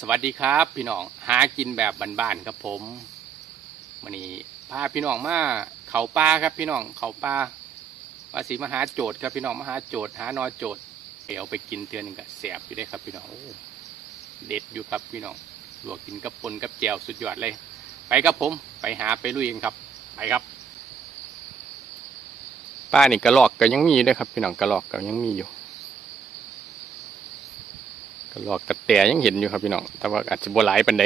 สวัสดีครับพี่น้องหากินแบบบ้านๆครับผมวันนี้พาพี่น้องมาเขาป่าครับพี่น้องเขาป่าวาสีมหาโจทย์ครับพี่น้องมหาโจทย์หานอโจทย์เอาไปกินเตือนหนึ่งก็แสบอยู่ได้ครับพี่น้องเด็ดอยู่ครับพี่น้องลวกกินกับปนกับแจวสุดยอดเลย ไปครับผมไปหาไปลุยกันครับ ไปครับป้านี่กระลอกก็ยังมีด้วยครับ พี่น้องกระลอกก็ยังมีอยู่ กระลอกกระแตยังเห็นอยู่ครับพี่น้อง แต่ว่าอาจจะบวหลายปันใด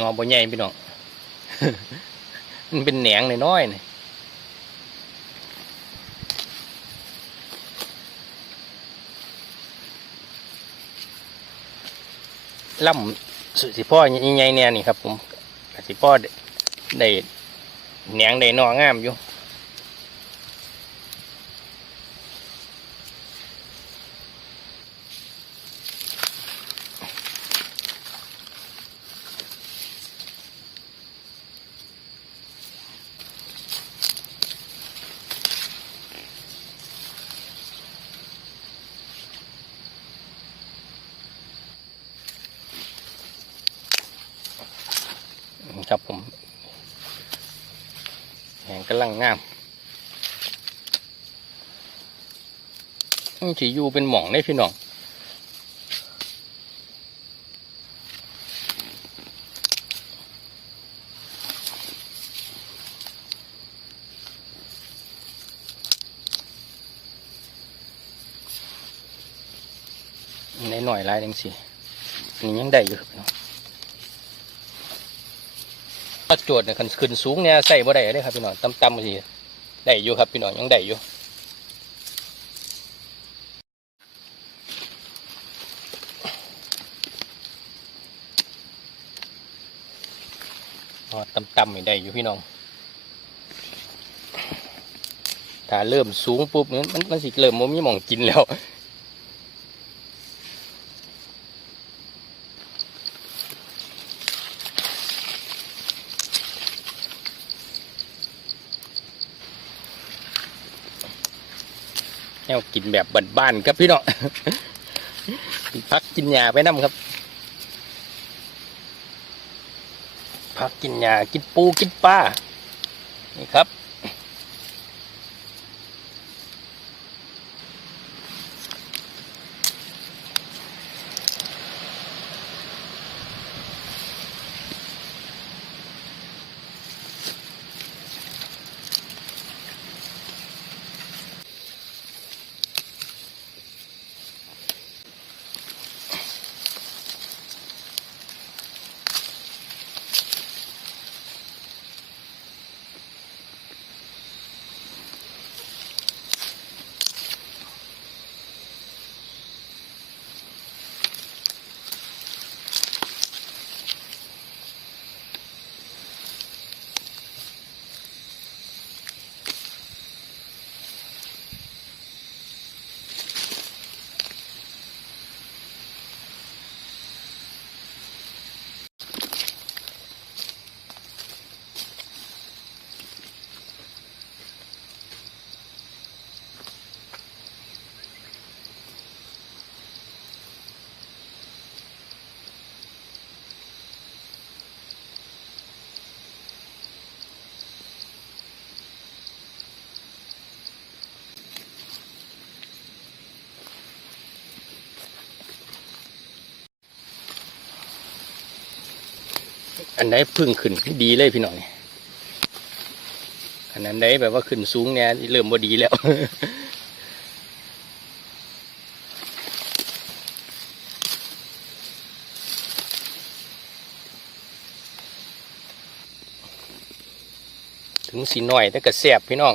งอบใหญ่พี่น้อง มันเป็นแหนงน้อยๆนี่ล่ำสุสิพ่อใหญ่ๆเนี่ยนี่ครับ ผมสิพ่อได้แหนงได้นองามอยู่ ครับผมแหงกำลังงามนี่ถืออยู่เป็นหม่องได้พี่น้องในหน่อยลายจังสิอันนี้ยังได้อยู่ครับพี่น้อง ถ้าโจทย์เนี่ยคันขึ้นสูงเนี่ยใส่บ่ได้เลยครับพี่น้องต่ำๆสิได้อยู่ครับพี่น้องยังได้อยู่ต่ำๆได้อยู่พี่น้อง ถ้าเริ่มสูงปุ๊บเนี่ยมันมันสิเริ่มมันมีหม่องกินแล้ว แนวกินแบบบ้านๆครับพี่น้องพักกินหญ้าไปน้ำครับพักกินหญ้ากินปูกินปลานี่ครับ อันไหนพึ่งขึ้นดีเลยพี่น้องอันนั้นได้แบบว่าขึ้นสูงเนี่ยเริ่มบ่ดีแล้วถึงสีหน่อยแต่ก็แสบพี่น้อง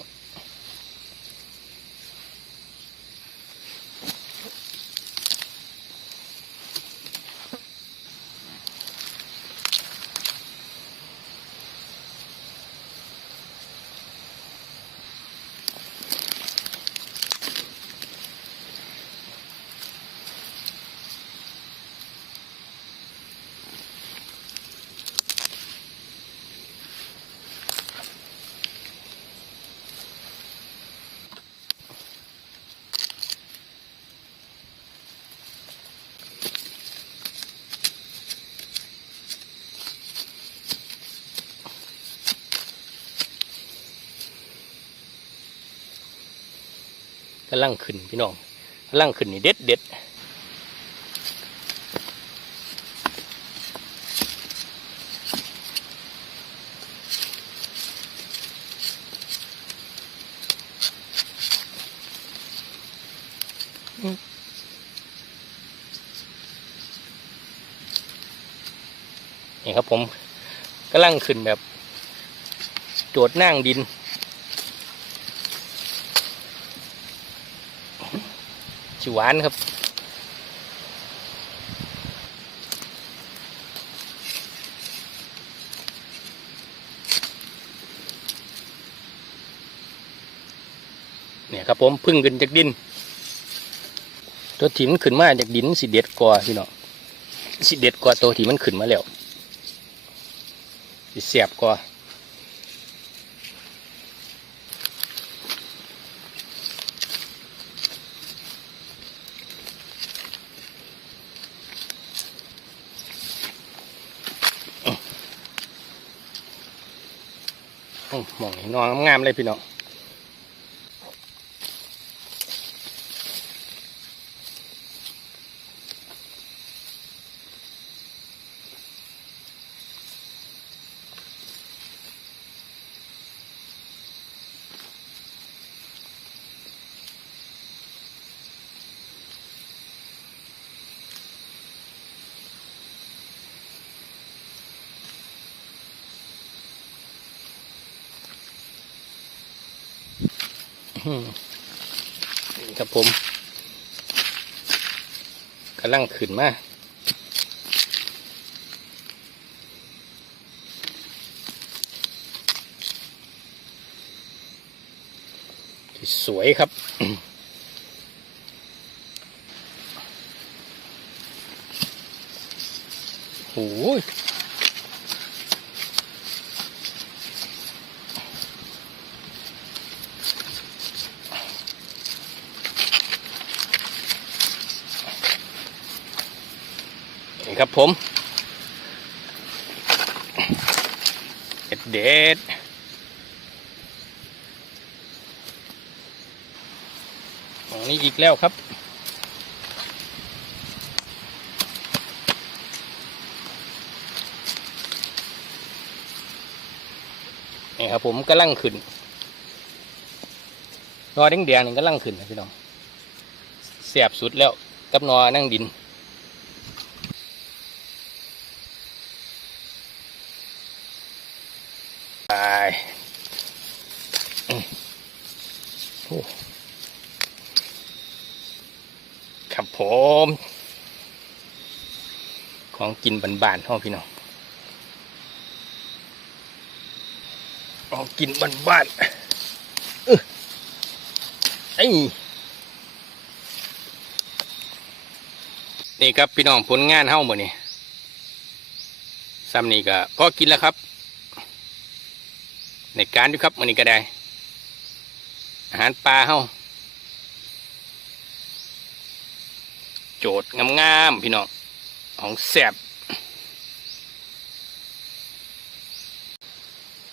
กำลังขึ้นพี่น้องกำลังขึ้นนี่เด็ดเด็ดนี่ครับผมกำลังขึ้นแบบ โจดนั่งดิน ชิหวานครับเนี่ยครับผมพึ่งขึ้นจากดิน ตัวที่มันขึ้นมาจากดินสิเด็ดกว่าพี่น้องสิเด็ดกว่าตัวที่มันขึ้นมาแล้วสิเสียบกว่า มองนี่นอนงามเลยพี่น้อง ครับผมกำลังขึ้นมาสวยครับโอ้ย ครับผมเด็ดเด็ดๆอันนี้อีกแล้วครับนี่ครับผมกำลังขึ้นนอแดงๆนี่กำลังขึ้นนะพี่น้องเสียบสุดแล้วกับนอนั่งดิน ไปอืมโอ้ครับผ ม ของกินบานๆห้องพี่น้องของกินบ้านๆอื้อไอ้นี่ครับพี่น้องผลงานเฮ้าหมดนี่ซ้ำนี่ก็พอกินแล้วครับ ในการดูครับมันนี้ก็ได้ อาหารปลาเฮ้า โจทย์งามๆพี่น้องของแสบ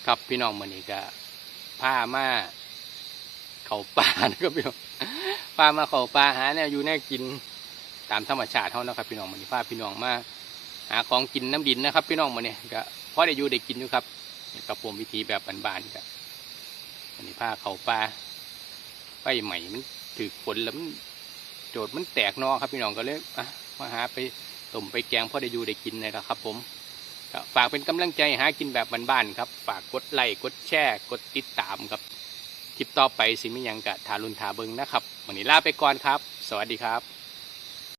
ครับพี่น้องมันนี้ก็ผ้ามาเข่าป่านะครับพี่น้องผ้ามาเข่าป่าหาแนวอยู่แนวกินตามธรรมชาติเท่านะครับ พี่น้องมันนี้ผ้าพี่น้องมาหาของกินน้ำดินนะครับ พี่น้องมันนี้ก็พอได้อยู่ได้กินอยู่ครับกับผมวิธีแบบบานๆครับอันนี้ผ้าเข่าปลาไฟใหม่มันถือฝนแล้วมัน โจดมันแตกนอครับพี่น้องก็เลยมาหาไปต้มไปแกงพอได้อยู่ได้กินเลยครับ ผมฝากเป็นกำลังใจหากินแบบบ้านๆครับ ฝากกดไลค์กดแชร์กดติดตามครับคลิปต่อไปสิมิยังกะทารุนทาเบิงนะครับวันนี้ลาไปก่อนครับ สวัสดีครับ